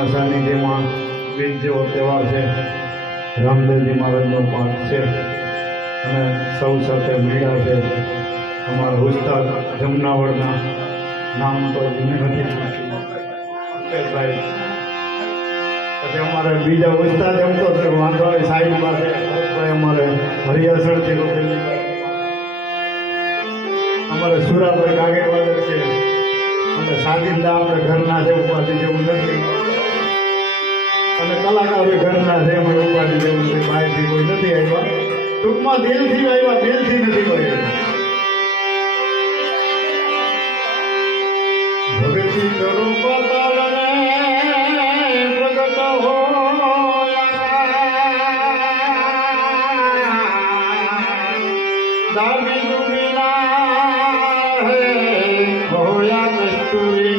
એમના સાનિધ્યમાં બીજ જેવો તહેવાર છે, રામદેવજી મહારાજનો પાઠ છે અને સૌ સાથે મળ્યા છે. અમારા ઉસ્તાદ જમનાવળના નામ તો મને નથી મુકેશભાઈ, પછી અમારે બીજા ઉસ્તાદ એમ તો વાંધો નહીં સાહેબ પાસે ભાઈ અમારે હરિયાસણથી રોકેલી, અમારે સુરાભાઈ કાગેવાલ છે અને સાગીંદા આપણે ઘરના છે, ઉપાધિ જેવું નથી, અને કલાકારો ઘરના છે, અમે ઉપાધિ જેવું છે, બહારથી કોઈ નથી આવ્યા, ટૂંકમાં દિલથી આવ્યા, દિલથી નથી કોઈ ભગતી કરો પતાળને પ્રગટ હો દામી દુબીના હે હોયા કસ્તુરી